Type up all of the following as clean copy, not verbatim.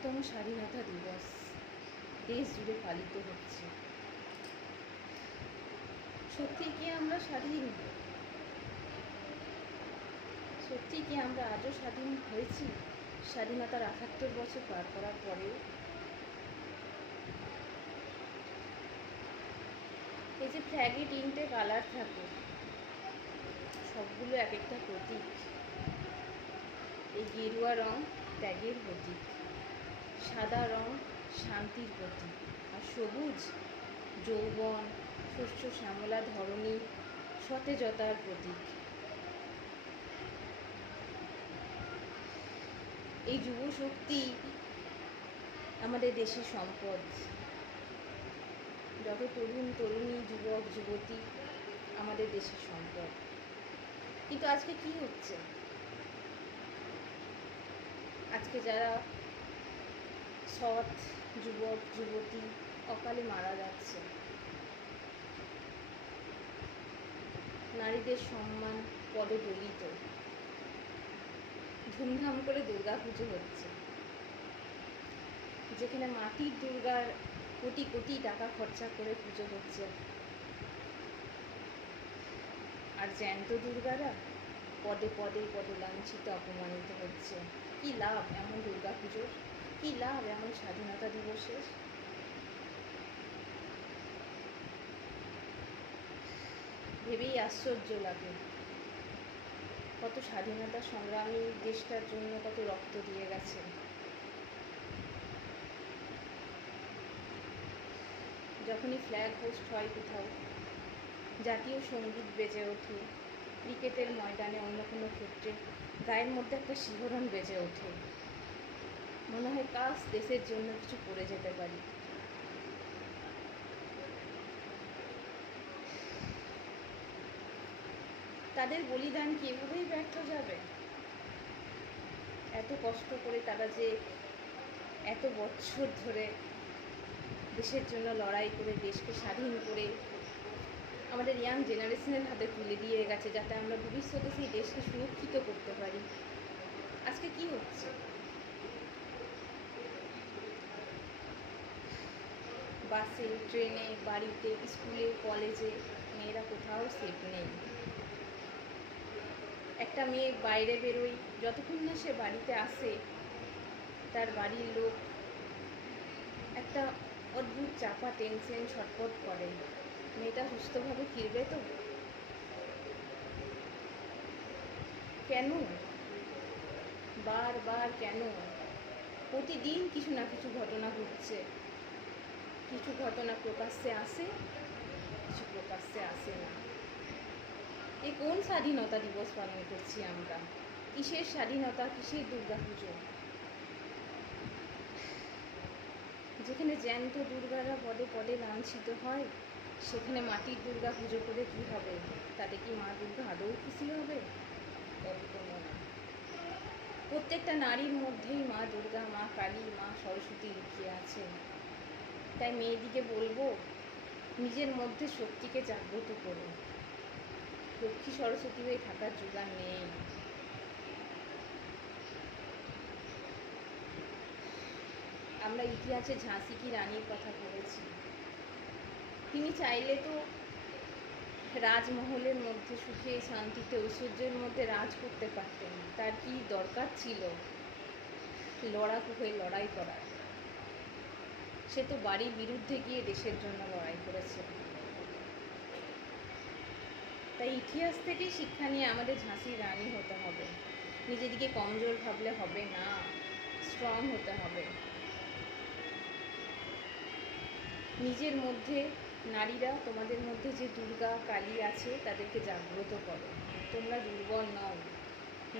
৭৫তম স্বাধীনতা দিবস দেশ জুড়ে পালিত হচ্ছে। সত্যি কি আমরা স্বাধীন? সত্যি কি আমরা আজও স্বাধীন হয়েছি স্বাধীনতার ৭৮ বছর পার করার পরেও? এই যে ফ্ল্যাগে ৩টে কালার থাকে, সবগুলো এক একটা প্রতীক। এই গেরুয়া রং ত্যাগের প্রতীক, সাদা রং শান্তির প্রতীক, আর সবুজ যৌবন, শস্য শ্যামলা ধরণী, সতেজতার প্রতীক। এই যুব শক্তি আমাদের দেশের সম্পদ। যত তরুণ তরুণী, যুবক যুবতী আমাদের দেশের সম্পদ। কিন্তু আজকে কি হচ্ছে? আজকে যারা সৎ যুবক যুবতী অকালে মারা যাচ্ছে, নারীদের সম্মান পদদলিত, ধুমধাম করে দুর্গা পুজো হচ্ছে, যেখানে মাটির দুর্গার কোটি কোটি টাকা খরচা করে পুজো হচ্ছে, আর জ্যান্ত দুর্গারা পদে পদে পদলাঞ্ছিত অপমানিত হচ্ছে। কি লাভ এমন দুর্গা পুজোর? কি লাভ এমন স্বাধীনতা দিবসের? ভেবেই আশ্চর্য লাগে। কত স্বাধীনতা সংগ্রামী দেশটার জন্য কত রক্ত দিয়ে গেছে। যখনই ফ্ল্যাগ হোস্ট হয় কোথাও, জাতীয় সঙ্গীত বেজে ওঠে, ক্রিকেটের ময়দানে অন্য কোনো ক্ষেত্রে গায়ের মধ্যে একটা শিহরণ বেজে ওঠে। মনে হয় কাশ দেশের জন্য কিছু করে যেতে পারি। তাদের বলিদান কি এভাবেই ব্যর্থ যাবে? এত কষ্ট করে তারা যে এত বছর ধরে দেশের জন্য লড়াই করে দেশকে স্বাধীন করে আমাদের ইয়াং জেনারেশনের হাতে তুলে দিয়ে গেছে, যাতে আমরা ভবিষ্যতে সেই দেশকে সুরক্ষিত করতে পারি। আজকে কি হচ্ছে? বাসে, ট্রেনে, বাড়িতে, স্কুলে, কলেজে মেয়েরা কোথাও সেফ নেই। একটা মেয়ে বাইরে বেরোই, যতক্ষণ না সে বাড়িতে আসে, তার বাড়ির লোক একটা অদ্ভুত চাপা টেনশন ছটফট করে। মেয়েটা সুস্থভাবে ফিরবে তো? কেন? বারবার কেন? প্রতিদিন কিছু না কিছু ঘটনা ঘটছে। কিছু ঘটনা প্রকাশ্যে আসে, কিছু প্রকাশ্যে আসে না। এ কোন স্বাধীনতা দিবস পালন করছি আমরা? কিসের স্বাধীনতা, কিসের দুর্গা পুজো? যেখানে জ্যান্ত দুর্গারা পদে পদে লাঞ্ছিত হয়, সেখানে মাটির দুর্গা পুজো করে কী হবে? তাতে কি মা দুর্গা আদৌ খুশি হবে? কখনো না। প্রত্যেকটা নারীর মধ্যেই মা দুর্গা, মা কালী, মা সরস্বতী লুকিয়ে আছে। তাই মেয়েদিকে বলবো, নিজের মধ্যে শক্তিকে জাগ্রত করো। লক্ষ্মী সরস্বতী হয়ে থাকার জোগাড় নেই। আমরা ইতিহাসে ঝাঁসি কি রানীর কথা পড়েছি। তিনি চাইলে তো রাজমহলের মধ্যে সুখে শান্তিতে ঐশ্বর্যের মধ্যে রাজ করতে পারতেন। তার কি দরকার ছিল লড়াকু হয়ে লড়াই করার? সে তো বাড়ির বিরুদ্ধে গিয়ে দেশের জন্য লড়াই করেছে। তাই ইতিহাস থেকেই শিক্ষা নিয়ে আমাদের ঝাঁসির রানী হতে হবে। নিজেদিকে কমজোর ভাবলে হবে না, স্ট্রং হতে হবে। নিজের মধ্যে নারীরা, তোমাদের মধ্যে যে দুর্গা কালী আছে, তাদেরকে জাগ্রত করো। তোমরা দুর্বল নও।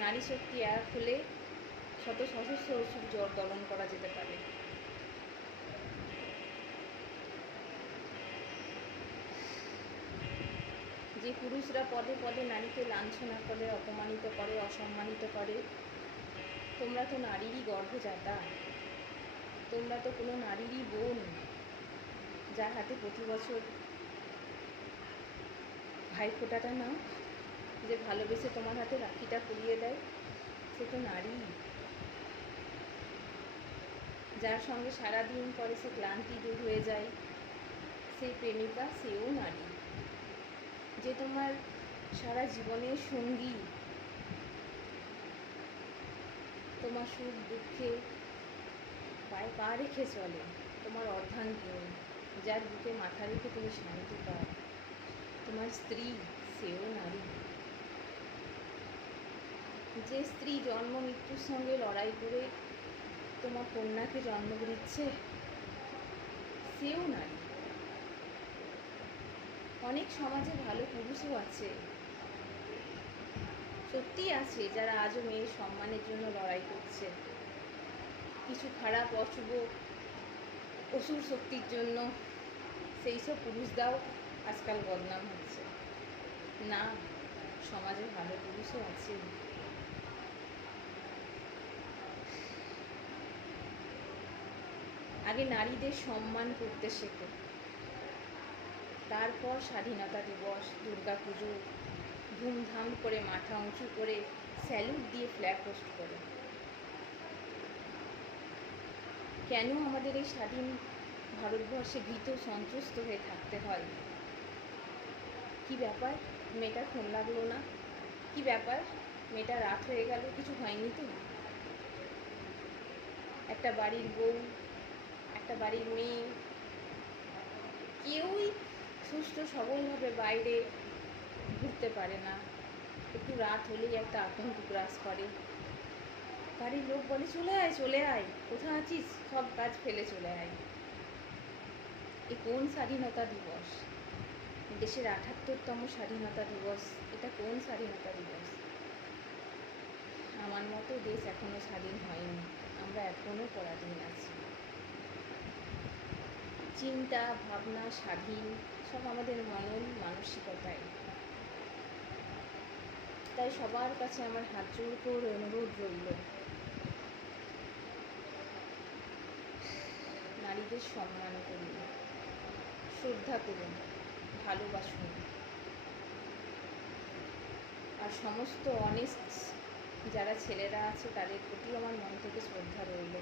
নারী শক্তি এক হলে শত সহস্র অসুখ জ্বর দমন করা যেতে পারে। যে পুরুষরা পদে পদে নারীকে লাঞ্ছনা করে, অপমানিত করে, অসম্মানিত করে, তোমরা তো নারীরই গর্ভজাতা। তোমরা তো কোনো নারীরই বোন, যার হাতে প্রতি বছর ভাইফোঁটাটা নাও, যে ভালোবেসে তোমার হাতে রাখিটা পরিয়ে দেয়, সে তো নারী। যার সঙ্গে সারাদিন পরে সে ক্লান্তি দূর হয়ে যায়, সেই প্রেমিকা সেও নারী। যে তোমার সারা জীবনের সঙ্গী, তোমার সুখ দুঃখে পায়ে পা রেখে চলে, তোমার অর্ধাঙ্গিনী, যার বুকে মাথা রেখে তুমি শান্তি পাও, তোমার স্ত্রী সেও নারী। যে স্ত্রী জন্ম মৃত্যুর সঙ্গে লড়াই করে তোমার কন্যাকে জন্ম দিচ্ছে, সেও নারী। অনেক সমাজে ভালো পুরুষও আছে, সত্যি আছে, যারা আজও মেয়ের সম্মানের জন্য লড়াই করছে। কিছু খারাপ অশুভ অসুর শক্তির জন্য সেই সব পুরুষরাও আজকাল বদনাম হচ্ছে। না, সমাজে ভালো পুরুষও আছে। আগে নারীদের সম্মান করতে শেখো, তারপর স্বাধীনতা দিবস, দুর্গা পুজো ধুমধাম করে মাথা উঁচু করে স্যালুট দিয়ে ফ্ল্যাগ হোস্ট করো। কেন আমাদের এই স্বাধীন ভারতবর্ষে ভীত সন্ত্রস্ত হয়ে থাকতে হয়? কি ব্যাপার, মেয়েটার ফোন লাগলো না? কি ব্যাপার, মেয়েটা রাত হয়ে গেল, কিছু হয়নি তো? একটা বাড়ির বউ, একটা বাড়ির মেয়ে, কেউই সুস্থ সবলভাবে বাইরে ঘুরতে পারে না। একটু রাত হলেই একটা আতঙ্ক গ্রাস করে। বাড়ির লোক বলে চলে আয় চলে আয়, কোথায় আছিস, সব কাজ ফেলে চলে আয়। এ কোন স্বাধীনতা দিবস? দেশের ৭৮তম স্বাধীনতা দিবস, এটা কোন স্বাধীনতা দিবস? আমার মতো দেশ এখনো স্বাধীন হয়নি, আমরা এখনো পরাধীন আছি। চিন্তা ভাবনা স্বাধীন, সব আমাদের মনন মানসিকতায়। তাই সবার কাছে আমার হাত জোড় করে অনুরোধ রইল, নারীদের সম্মান করুন, শ্রদ্ধা করুন, ভালোবাসুন। আর সমস্ত অনেস্ট যারা ছেলেরা আছে তাদের প্রতি আমার মন থেকে শ্রদ্ধা রইল।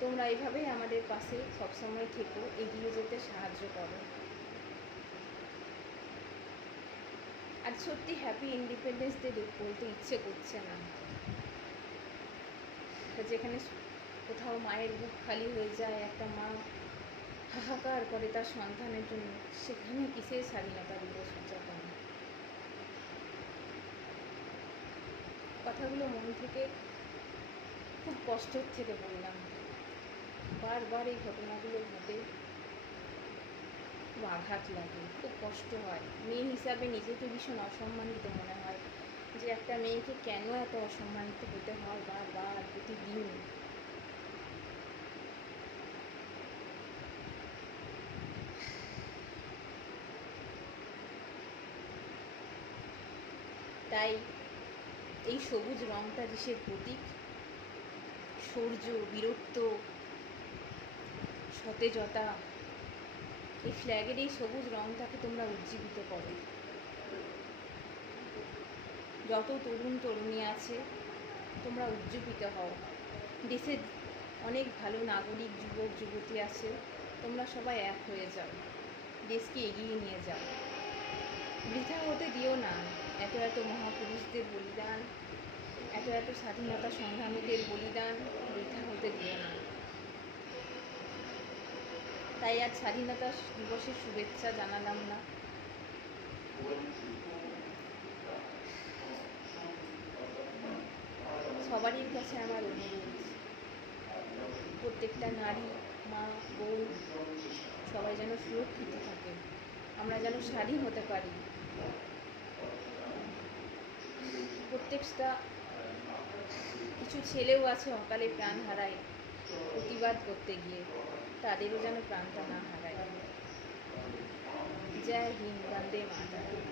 তোমরা এইভাবেই আমাদের পাশে সবসময় থেকো, এগিয়ে যেতে সাহায্য করো। আজ সত্যি হ্যাপি ইন্ডিপেন্ডেন্স ডে বলতে ইচ্ছে করছে না। যেখানে কোথাও মায়ের বুক খালি হয়ে যায়, একটা মা হাহাকার করে তার সন্তানের জন্য, সেখানে কিসের স্বাধীনতা দিবস উদযাপন? কথাগুলো মন থেকে খুব কষ্টের থেকে বললাম। বারবার এই ঘটনাগুলো ঘটে, খুব আঘাত লাগে, খুব কষ্ট হয়। মেয়ে হিসাবে নিজেকে ভীষণ অসম্মানিত মনে হয় যে একটা মেয়েকে কেন এত অসম্মানিত হতে হয় বারবার প্রতিদিন। তাই এই সবুজ রঙটা দেশের প্রতীক, শৌর্য, বীরত্ব, সতেজতা। এই ফ্ল্যাগের এই সবুজ রঙটাকে তোমরা উজ্জীবিত করো। যত তরুণ তরুণী আছে তোমরা উজ্জীবিত হও। দেশের অনেক ভালো নাগরিক যুবক যুবতী আছে, তোমরা সবাই এক হয়ে যাও, দেশকে এগিয়ে নিয়ে যাও। বৃথা হতে দিও না এত এত মহাপুরুষদের বলিদান, এত এত স্বাধীনতা সংগ্রামীদের বলিদান বৃথা হতে দিও না। তাই আজ স্বাধীনতা দিবসের শুভেচ্ছা জানালাম না? সবারই কাছে আমার অনুরোধ, প্রত্যেকটা নারী, মা, বোন সবাই যেন সুরক্ষিত থাকে, আমরা যেন স্বাধীন হতে পারি। প্রত্যেকটা কিছু ছেলেও আছে অকালে প্রাণ হারায় প্রতিবাদ করতে গিয়ে, তাদেরও যেন প্রাণটা না হারায়। জয় হিন্দ, বন্দে মাতরম।